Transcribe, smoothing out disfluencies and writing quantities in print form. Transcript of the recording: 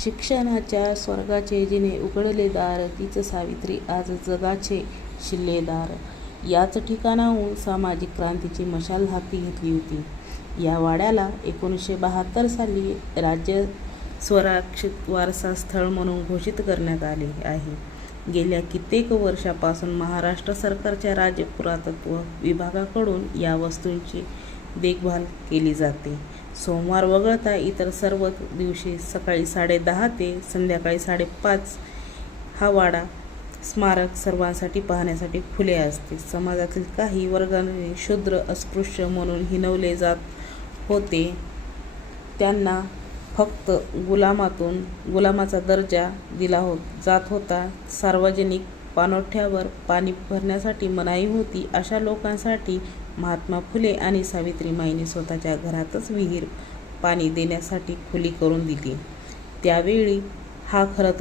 शिक्षणाच्या स्वर्गाचे जिने उघडले दार, तीच सावित्री आज जगाचे शिल्लेदार. याच ठिकाणाहून सामाजिक क्रांतीची मशाल हाती घेतली होती. या वाड्याला 1972 साली राज्य स्वराक्षित वारसा स्थळ म्हणून घोषित करण्यात आले आहे. गेल्या कित्येक वर्षापासून महाराष्ट्र सरकारच्या राज्य पुरातत्व विभागाकडून या वास्तूंची देखभाल केली जाते. सोमवार वगळता इतर सर्व दिवशी सकाळी 10:30 ते संध्याकाळी 5:30 हा वाडा स्मारक सर्वांसाठी पाहण्यासाठी खुले असते. समाजातील काही वर्गाने शूद्र अस्पृश्य म्हणून हिणवले जात होते. त्यांना फक्त गुलामाचा दर्जा दिला जात होता. सार्वजनिक पाणवठ्यावर पाणी भरण्यासाठी मनाई होती. अशा लोकांसाठी महात्मा फुले आणि सावित्रीमाईंनी स्वतःच्या घरातच विहीर पाणी देण्यासाठी खुली करून दिली. त्यावेळी हा खरं तर